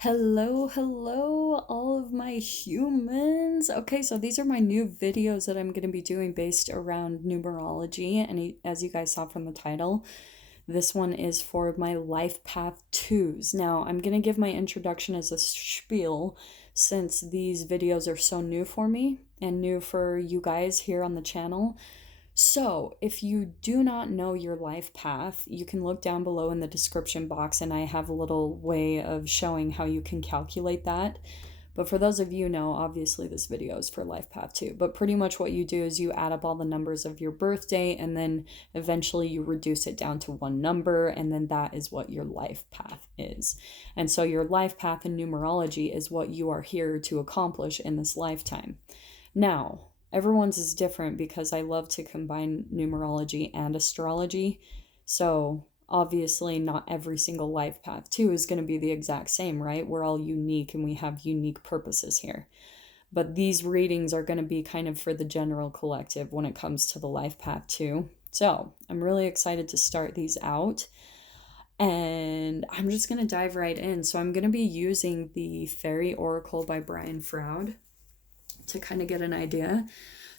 Hello, hello, all of my humans. Okay, so these are my new videos that I'm going to be doing based around numerology. And as you guys saw from the title, this one is for my life path twos. Now, I'm going to give my introduction as a spiel since these videos are so new for me and new for you guys here on the channel. So, if you do not know your life path, you can look down below in the description box, and I have a little way of showing how you can calculate that. But for those of you know, obviously this video is for life path too. But pretty much what you do is you add up all the numbers of your birthday, and then eventually you reduce it down to one number, and then that is what your life path is. And so your life path in numerology is what you are here to accomplish in this lifetime. Now, everyone's is different because I love to combine numerology and astrology. So, obviously, not every single life path, too, is going to be the exact same, right? We're all unique and we have unique purposes here. But these readings are going to be kind of for the general collective when it comes to the life path, too. So, I'm really excited to start these out. And I'm just going to dive right in. So, I'm going to be using the Fairy Oracle by Brian Froud to kind of get an idea.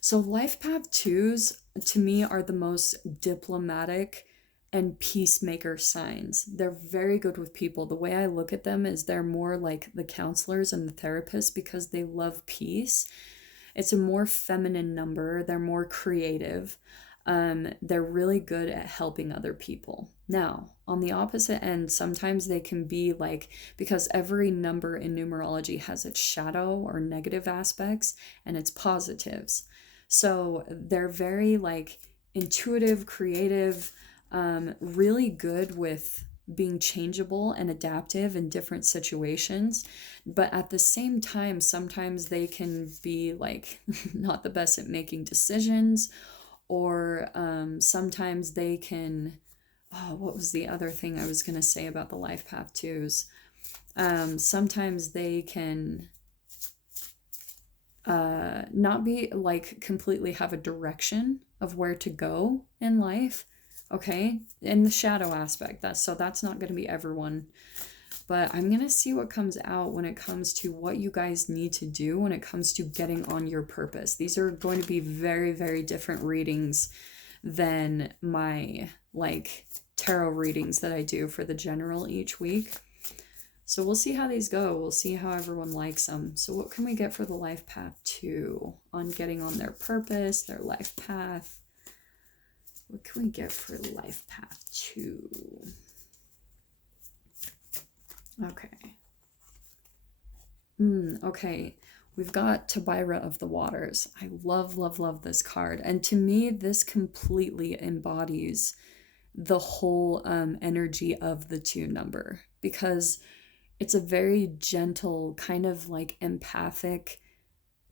So life path twos to me are the most diplomatic and peacemaker signs. They're very good with people. The way I look at them is they're more like the counselors and the therapists because they love peace. It's a more feminine number. They're more creative. They're really good at helping other people. Now, on the opposite end, sometimes they can be like, because every number in numerology has its shadow or negative aspects and its positives. So they're very like intuitive, creative, really good with being changeable and adaptive in different situations. But at the same time, sometimes they can be like not the best at making decisions, or sometimes they can, oh, what was the other thing I was going to say about the life path twos? Sometimes they can not be like completely have a direction of where to go in life. Okay, in the shadow aspect, that's not going to be everyone, but I'm going to see what comes out when it comes to what you guys need to do when it comes to getting on your purpose. These are going to be very, very different readings than my like tarot readings that I do for the general each week. So we'll see how these go. We'll see how everyone likes them. So what can we get for the life path 2 on getting on their purpose, their life path? What can we get for life path 2? Okay. Okay. We've got Tabira of the Waters. I love, love, love this card. And to me, this completely embodies the whole energy of the 2 number, because it's a very gentle, kind of like empathic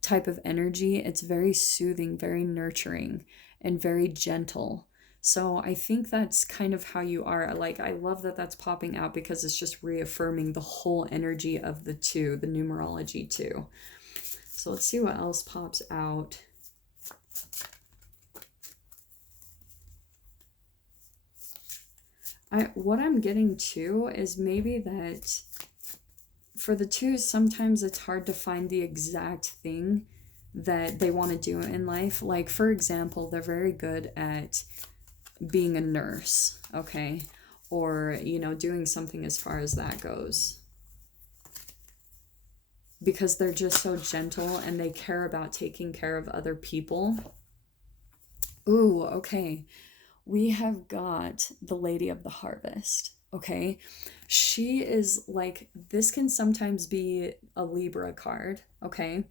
type of energy. It's very soothing, very nurturing, and very gentle. So I think that's kind of how you are. Like, I love that that's popping out because it's just reaffirming the whole energy of the 2, the numerology 2. So let's see what else pops out. What I'm getting to is maybe that for the 2s, sometimes it's hard to find the exact thing that they want to do in life. Like, for example, they're very good at being a nurse, okay? Or, you know, doing something as far as that goes. Because they're just so gentle and they care about taking care of other people. Ooh, okay. We have got the Lady of the Harvest, okay? She is like, this can sometimes be a Libra card, okay?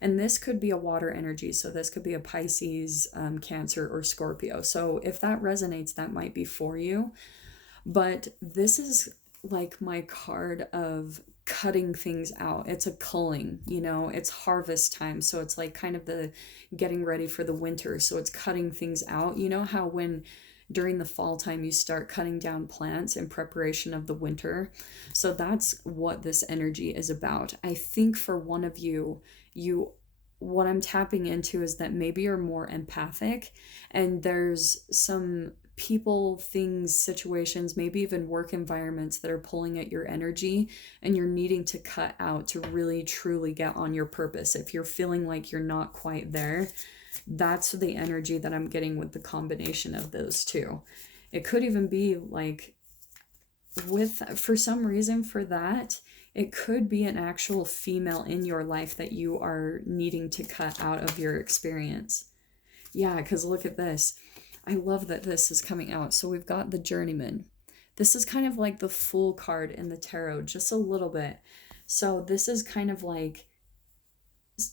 And this could be a water energy. So this could be a Pisces, Cancer, or Scorpio. So if that resonates, that might be for you. But this is like my card of cutting things out. It's a culling, you know, it's harvest time. So it's like kind of the getting ready for the winter. So it's cutting things out. You know how when during the fall time you start cutting down plants in preparation of the winter? So that's what this energy is about. I think for one of you, what I'm tapping into is that maybe you're more empathic, and there's some people, things, situations, maybe even work environments that are pulling at your energy, and you're needing to cut out to really truly get on your purpose. If you're feeling like you're not quite there, that's the energy that I'm getting with the combination of those two. It could even be like, for some reason for that, it could be an actual female in your life that you are needing to cut out of your experience. Yeah, because look at this. I love that this is coming out. So we've got the Journeyman. This is kind of like the Fool card in the tarot, just a little bit. So this is kind of like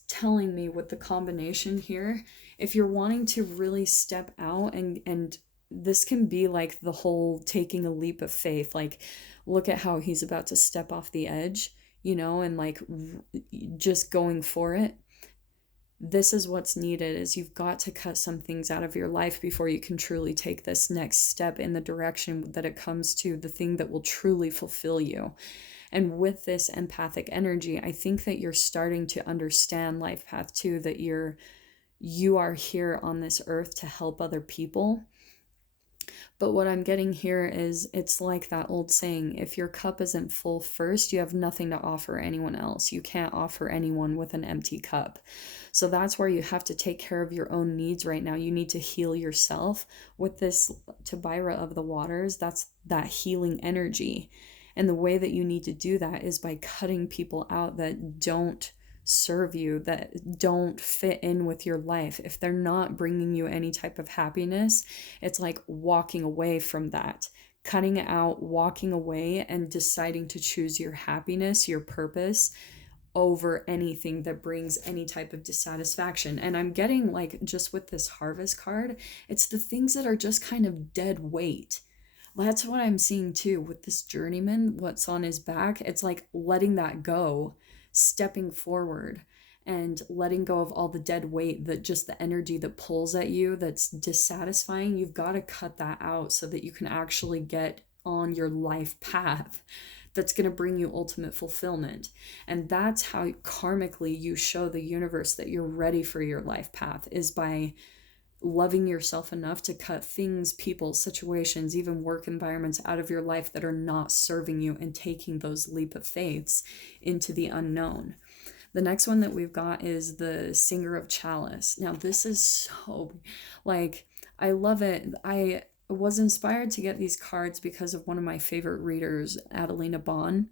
telling me with the combination here, if you're wanting to really step out, and this can be like the whole taking a leap of faith, like look at how he's about to step off the edge, and like just going for it. This is what's needed, is you've got to cut some things out of your life before you can truly take this next step in the direction that it comes to the thing that will truly fulfill you. And with this empathic energy, I think that you're starting to understand life path too, that you are here on this earth to help other people. But what I'm getting here is, it's like that old saying, if your cup isn't full first, you have nothing to offer anyone else. You can't offer anyone with an empty cup. So that's where you have to take care of your own needs right now. You need to heal yourself with this Tabira of the waters. That's that healing energy. And the way that you need to do that is by cutting people out that don't serve you, that don't fit in with your life. If they're not bringing you any type of happiness, it's like walking away from that, cutting it out, walking away, and deciding to choose your happiness, your purpose, over anything that brings any type of dissatisfaction. And I'm getting like, just with this Harvest card, it's the things that are just kind of dead weight. That's what I'm seeing too with this Journeyman, what's on his back. It's like letting that go, stepping forward, and letting go of all the dead weight, that just the energy that pulls at you that's dissatisfying. You've got to cut that out so that you can actually get on your life path that's going to bring you ultimate fulfillment. And that's how karmically you show the universe that you're ready for your life path, is by loving yourself enough to cut things, people, situations, even work environments out of your life that are not serving you, and taking those leap of faiths into the unknown. The next one that we've got is the Singer of Chalice. Now this is so, like, I love it. I was inspired to get these cards because of one of my favorite readers, Adelina Bond.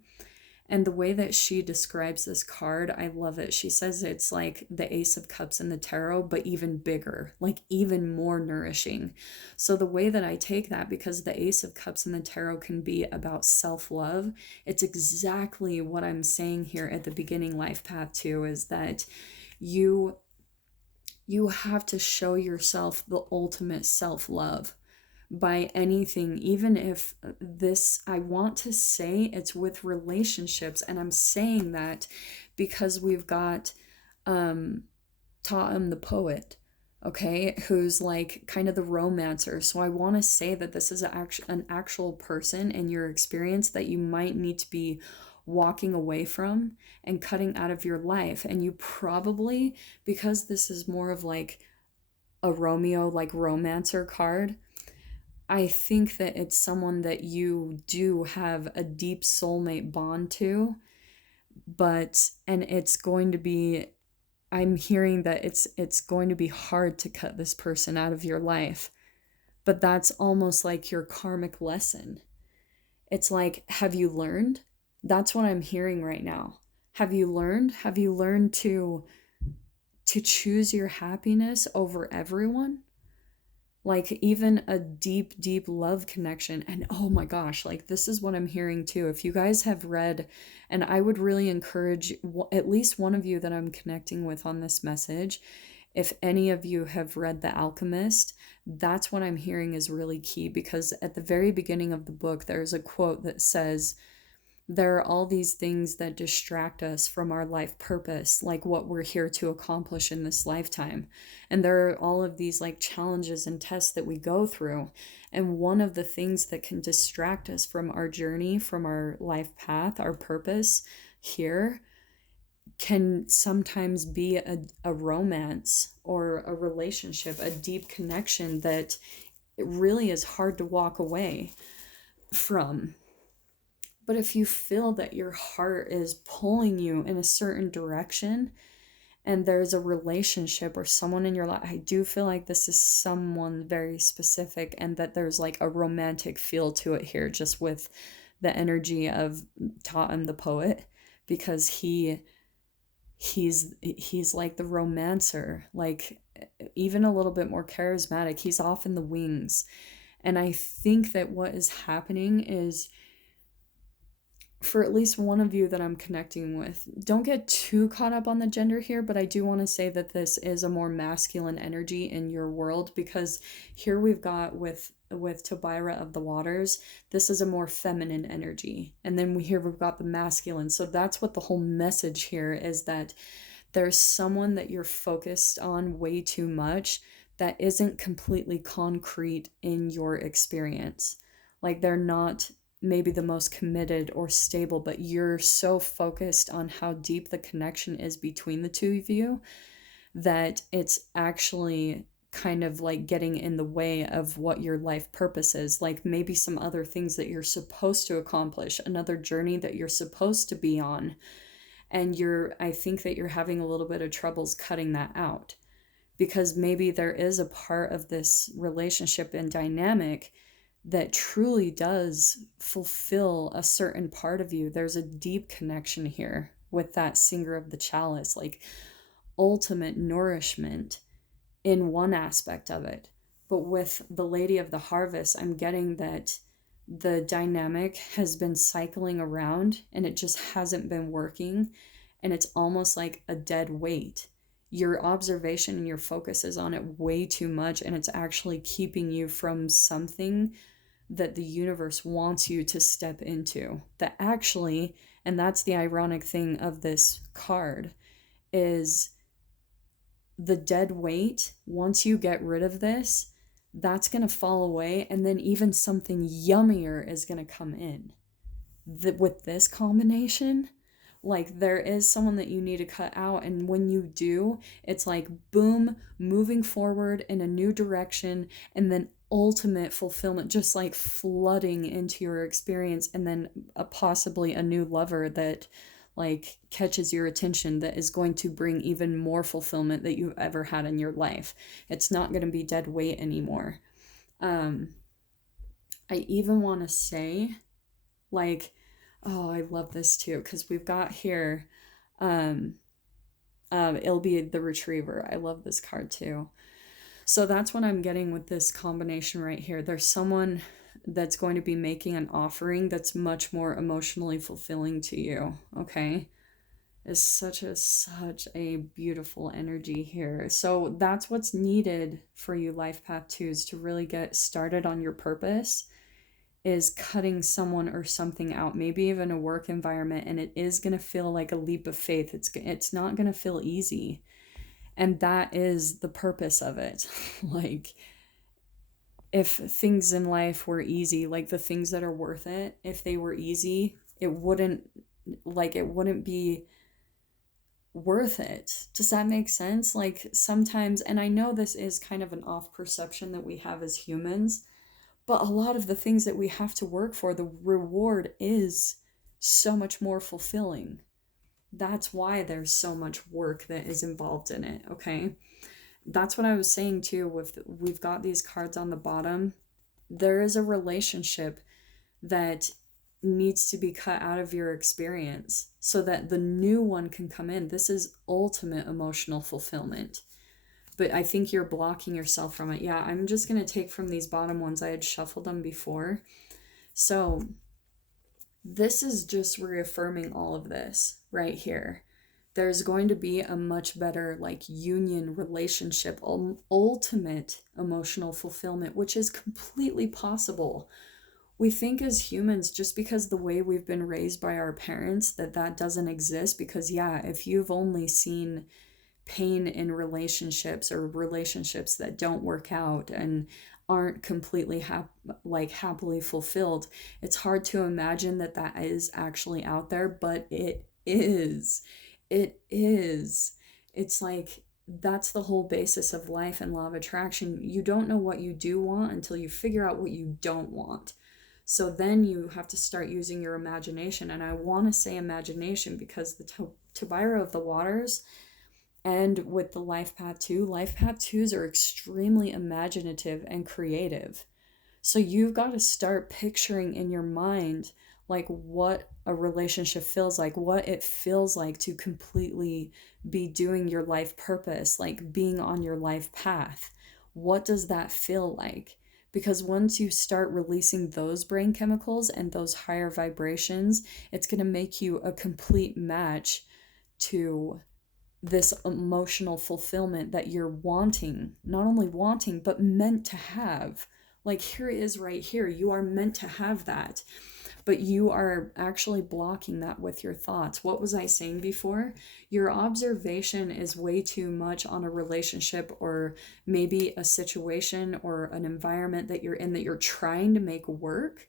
And the way that she describes this card, I love it. She says it's like the Ace of Cups in the tarot, but even bigger, like even more nourishing. So the way that I take that, because the Ace of Cups in the tarot can be about self-love, it's exactly what I'm saying here at the beginning life path too, is that you have to show yourself the ultimate self-love by anything, even if this, I want to say it's with relationships. And I'm saying that because we've got Ta'am the poet, okay, who's like kind of the romancer. So I want to say that this is an actual person in your experience that you might need to be walking away from and cutting out of your life. And you probably, because this is more of like a Romeo, like romancer card, I think that it's someone that you do have a deep soulmate bond to, and it's going to be, I'm hearing that it's going to be hard to cut this person out of your life, but that's almost like your karmic lesson. It's like, have you learned? That's what I'm hearing right now. Have you learned? Have you learned to choose your happiness over everyone? Like even a deep, deep love connection. And oh my gosh, like this is what I'm hearing too. If you guys have read, and I would really encourage at least one of you that I'm connecting with on this message, if any of you have read The Alchemist, that's what I'm hearing is really key, because at the very beginning of the book, there's a quote that says, there are all these things that distract us from our life purpose, like what we're here to accomplish in this lifetime. And there are all of these like challenges and tests that we go through. And one of the things that can distract us from our journey, from our life path, our purpose here, can sometimes be a romance or a relationship, a deep connection that it really is hard to walk away from. But if you feel that your heart is pulling you in a certain direction, and there's a relationship or someone in your life, I do feel like this is someone very specific, and that there's like a romantic feel to it here, just with the energy of Totem the poet, because he's like the romancer, like even a little bit more charismatic. He's off in the wings. And I think that what is happening is, for at least one of you that I'm connecting with, don't get too caught up on the gender here, but I do want to say that this is a more masculine energy in your world, because here we've got with Tobira of the Waters, this is a more feminine energy. And then we've got the masculine. So that's what the whole message here is, that there's someone that you're focused on way too much that isn't completely concrete in your experience. Like they're not maybe the most committed or stable, but you're so focused on how deep the connection is between the two of you that it's actually kind of like getting in the way of what your life purpose is. Like maybe some other things that you're supposed to accomplish, another journey that you're supposed to be on. And I think that you're having a little bit of troubles cutting that out, because maybe there is a part of this relationship and dynamic that truly does fulfill a certain part of you. There's a deep connection here with that singer of the chalice, like ultimate nourishment in one aspect of it. But with the Lady of the Harvest, I'm getting that the dynamic has been cycling around and it just hasn't been working. And it's almost like a dead weight. Your observation and your focus is on it way too much, and it's actually keeping you from something that the universe wants you to step into. That actually, and that's the ironic thing of this card, is the dead weight. Once you get rid of this, that's going to fall away, and then even something yummier is going to come in. With this combination, like there is someone that you need to cut out, and when you do, it's like boom, moving forward in a new direction, and then ultimate fulfillment just like flooding into your experience, and then possibly a new lover that like catches your attention, that is going to bring even more fulfillment that you've ever had in your life. It's not going to be dead weight anymore. I even want to say, like, oh, I love this too, because we've got here, it'll be the Retriever. I love this card too. So that's what I'm getting with this combination right here. There's someone that's going to be making an offering that's much more emotionally fulfilling to you, okay? It's such a beautiful energy here. So that's what's needed for you Life Path 2s to really get started on your purpose, is cutting someone or something out, maybe even a work environment, and it is going to feel like a leap of faith. It's not going to feel easy. And that is the purpose of it. Like, if things in life were easy, like the things that are worth it, if they were easy, it wouldn't be worth it. Does that make sense? Like sometimes, and I know this is kind of an off perception that we have as humans, but a lot of the things that we have to work for, the reward is so much more fulfilling. That's why there's so much work that is involved in it, okay? That's what I was saying too, we've got these cards on the bottom. There is a relationship that needs to be cut out of your experience so that the new one can come in. This is ultimate emotional fulfillment. But I think you're blocking yourself from it. Yeah, I'm just going to take from these bottom ones. I had shuffled them before. So this is just reaffirming all of this right here. There's going to be a much better like union relationship, ultimate emotional fulfillment, which is completely possible. We think as humans, just because the way we've been raised by our parents, that doesn't exist, because yeah, if you've only seen pain in relationships or relationships that don't work out and aren't completely happily fulfilled, it's hard to imagine that is actually out there, but it is. It's like that's the whole basis of life and law of attraction. You don't know what you do want until you figure out what you don't want. So then you have to start using your imagination. And I want to say imagination because the Tabira of the Waters, and with the Life Path 2, Life Path 2s are extremely imaginative and creative. So you've got to start picturing in your mind like what a relationship feels like, what it feels like to completely be doing your life purpose, like being on your life path. What does that feel like? Because once you start releasing those brain chemicals and those higher vibrations, it's going to make you a complete match to this emotional fulfillment that you're wanting, not only wanting, but meant to have. Like, here it is right here. You are meant to have that, but you are actually blocking that with your thoughts. What was I saying before? Your observation is way too much on a relationship or maybe a situation or an environment that you're in that you're trying to make work.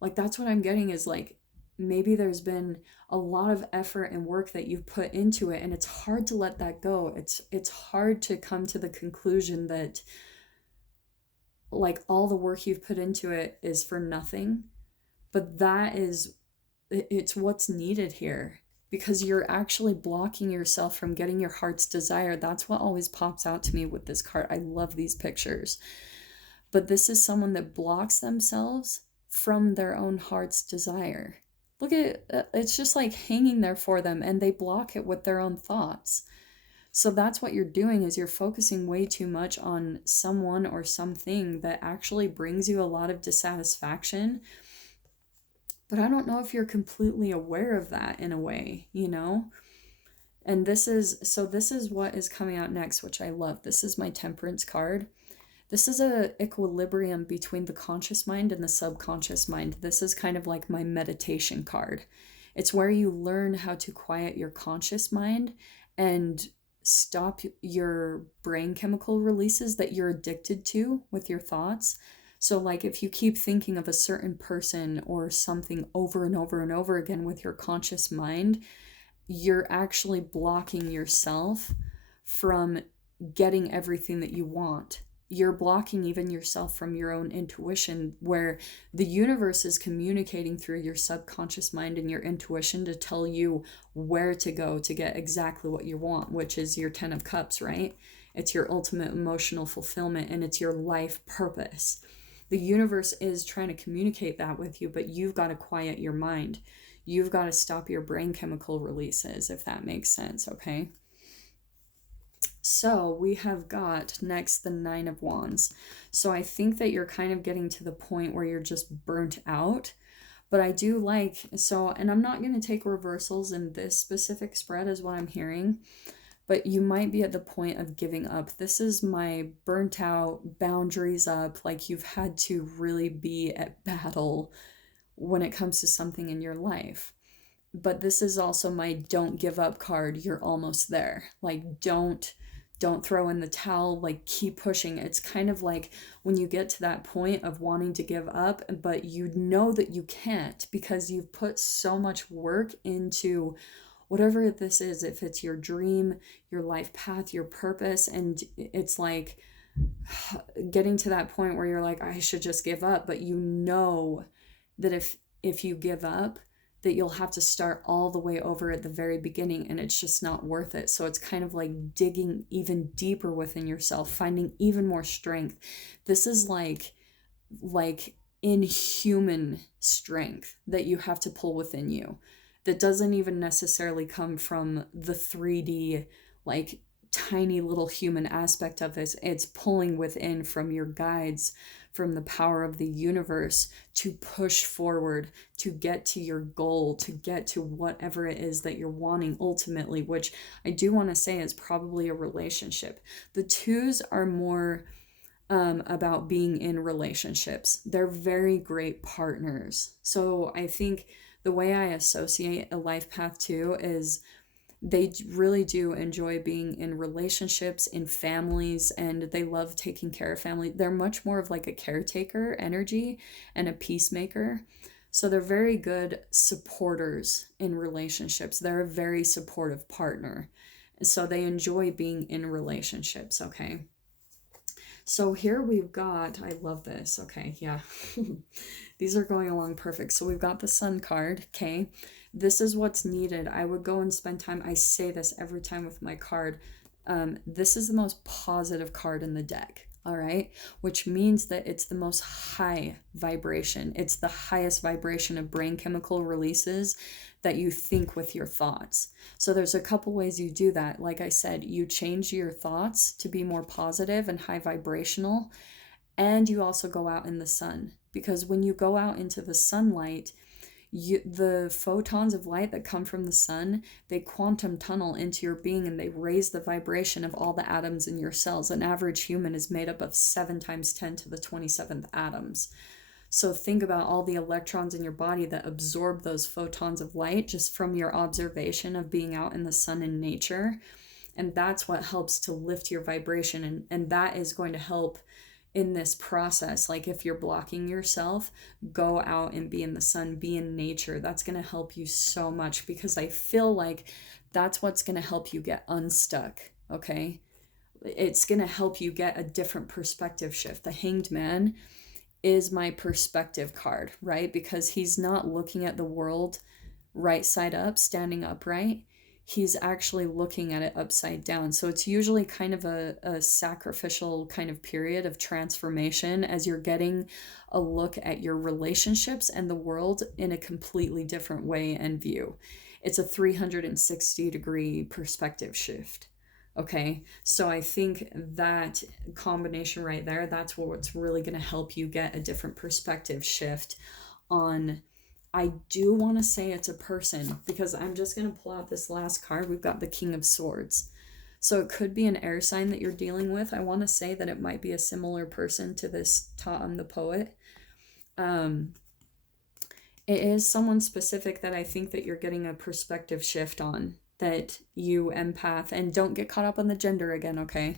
Like, that's what I'm getting is like, maybe there's been a lot of effort and work that you've put into it, and it's hard to let that go. It's hard to come to the conclusion that like all the work you've put into it is for nothing. But that is, it's what's needed here, because you're actually blocking yourself from getting your heart's desire. That's what always pops out to me with this card. I love these pictures. But this is someone that blocks themselves from their own heart's desire. Look at it, it's just like hanging there for them, and they block it with their own thoughts. So that's what you're doing, is you're focusing way too much on someone or something that actually brings you a lot of dissatisfaction. But I don't know if you're completely aware of that in a way, you know? And this is what is coming out next, which I love. This is my Temperance card. This is a equilibrium between the conscious mind and the subconscious mind. This is kind of like my meditation card. It's where you learn how to quiet your conscious mind and stop your brain chemical releases that you're addicted to with your thoughts. So like if you keep thinking of a certain person or something over and over and over again with your conscious mind, you're actually blocking yourself from getting everything that you want. You're blocking even yourself from your own intuition, where the universe is communicating through your subconscious mind and your intuition to tell you where to go to get exactly what you want, which is your 10 of Cups, right? It's your ultimate emotional fulfillment, and it's your life purpose. The universe is trying to communicate that with you, but you've got to quiet your mind. You've got to stop your brain chemical releases, if that makes sense, okay? So we have got next the 9 of Wands. So I think that you're kind of getting to the point where you're just burnt out. But I do like, so, and I'm not going to take reversals in this specific spread is what I'm hearing, but you might be at the point of giving up. This is my burnt out, boundaries up, like you've had to really be at battle when it comes to something in your life. But this is also my don't give up card. You're almost there. Like don't throw in the towel, like keep pushing. It's kind of like when you get to that point of wanting to give up, but you know that you can't because you've put so much work into whatever this is, if it's your dream, your life path, your purpose, and it's like getting to that point where you're like, I should just give up, but you know that if you give up, that you'll have to start all the way over at the very beginning, and it's just not worth it. So it's kind of like digging even deeper within yourself, finding even more strength. This is like inhuman strength that you have to pull within you, that doesn't even necessarily come from the 3D like tiny little human aspect of this. It's pulling within from your guides, from the power of the universe to push forward, to get to your goal, to get to whatever it is that you're wanting ultimately, which I do want to say is probably a relationship. The 2s are more about being in relationships. They're very great partners. So I think the way I associate a life path 2 is they really do enjoy being in relationships, in families, and they love taking care of family. They're much more of like a caretaker energy and a peacemaker. So they're very good supporters in relationships. They're a very supportive partner. So they enjoy being in relationships, okay? So here we've got, I love this, okay, yeah. These are going along perfect. So we've got the Sun card, okay? This is what's needed. I would go and spend time, I say this every time with my card. This is the most positive card in the deck, all right? Which means that it's the most high vibration. It's the highest vibration of brain chemical releases that you think with your thoughts. So there's a couple ways you do that. Like I said, you change your thoughts to be more positive and high vibrational, and you also go out in the sun. Because when you go out into the sunlight, the photons of light that come from the sun, they quantum tunnel into your being and they raise the vibration of all the atoms in your cells. An average human is made up of 7 times 10 to the 27th atoms. So think about all the electrons in your body that absorb those photons of light just from your observation of being out in the sun in nature. And that's what helps to lift your vibration. And that is going to help in this process. Like if you're blocking yourself, go out and be in the sun, be in nature. That's going to help you so much, because I feel like that's what's going to help you get unstuck, okay? It's going to help you get a different perspective shift. The Hanged Man is my perspective card, right? Because he's not looking at the world right side up, standing upright. He's actually looking at it upside down. So it's usually kind of a sacrificial kind of period of transformation as you're getting a look at your relationships and the world in a completely different way and view. It's a 360-degree perspective shift. Okay, so I think that combination right there, that's what's really going to help you get a different perspective shift on. I do want to say it's a person, because I'm just going to pull out this last card. We've got the King of Swords. So it could be an air sign that you're dealing with. I want to say that it might be a similar person to this Ta'am the Poet. It is someone specific that I think that you're getting a perspective shift on, that you empath, and don't get caught up on the gender again, okay?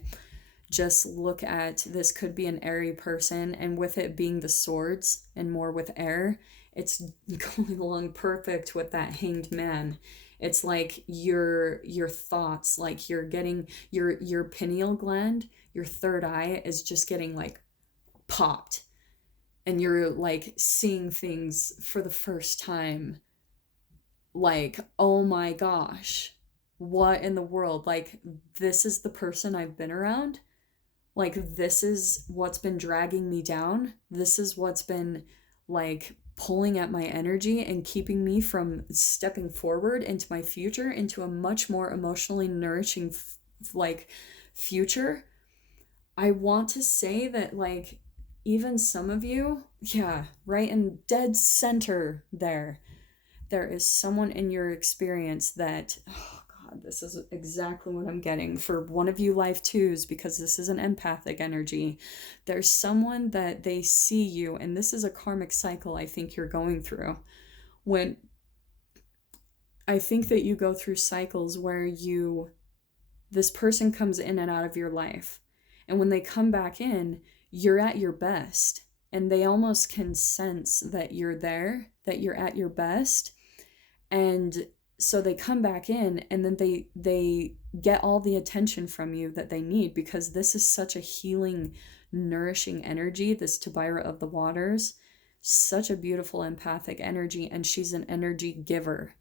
Just look at, this could be an airy person, and with it being the swords and more with air, it's going along perfect with that Hanged Man. It's like your thoughts, like you're getting your pineal gland, your third eye is just getting like popped, and you're like seeing things for the first time, like, oh my gosh, what in the world? Like, this is the person I've been around. Like, this is what's been dragging me down. This is what's been like pulling at my energy and keeping me from stepping forward into my future, into a much more emotionally nourishing like future. I want to say that, like, even some of you, yeah, right in dead center there is someone in your experience that, oh God, this is exactly what I'm getting for one of you life twos, because this is an empathic energy. There's someone that they see you, and this is a karmic cycle I think you're going through. When I think that you go through cycles where this person comes in and out of your life, and when they come back in, you're at your best, and they almost can sense that you're there, that you're at your best. And so they come back in, and then they get all the attention from you that they need, because this is such a healing, nourishing energy, this Tabira of the waters, such a beautiful empathic energy, and she's an energy giver.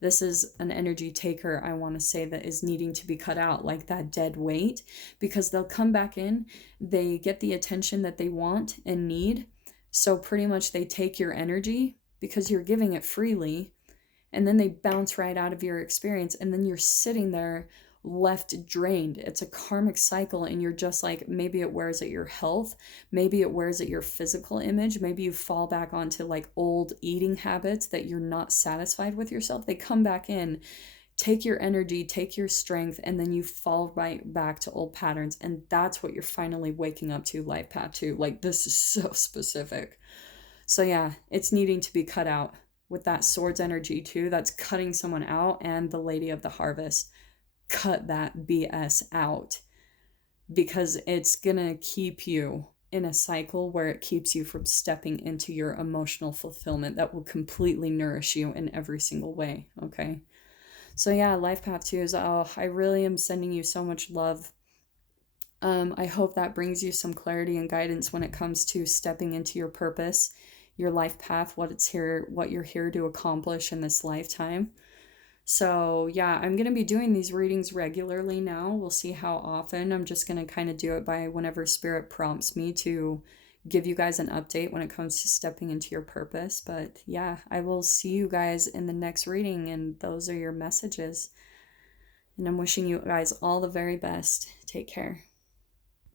This is an energy taker, I want to say, that is needing to be cut out, like that dead weight, because they'll come back in, they get the attention that they want and need. So pretty much they take your energy because you're giving it freely, and then they bounce right out of your experience, and then you're sitting there left drained. It's a karmic cycle, and you're just like, maybe it wears at your health, maybe it wears at your physical image, maybe you fall back onto like old eating habits that you're not satisfied with yourself. They come back in, take your energy, take your strength, and then you fall right back to old patterns. And that's what you're finally waking up to, life path 2. Like, this is so specific. So yeah, it's needing to be cut out with that swords energy too. That's cutting someone out. And the Lady of the Harvest, cut that BS out, because it's gonna keep you in a cycle where it keeps you from stepping into your emotional fulfillment that will completely nourish you in every single way. Okay, So yeah, life path 2 is, oh, I really am sending you so much love. I hope that brings you some clarity and guidance when it comes to stepping into your purpose, your life path, what you're here to accomplish in this lifetime. So yeah, I'm going to be doing these readings regularly now. We'll see how often. I'm just going to kind of do it by whenever spirit prompts me to give you guys an update when it comes to stepping into your purpose. But yeah, I will see you guys in the next reading, and those are your messages. And I'm wishing you guys all the very best. Take care.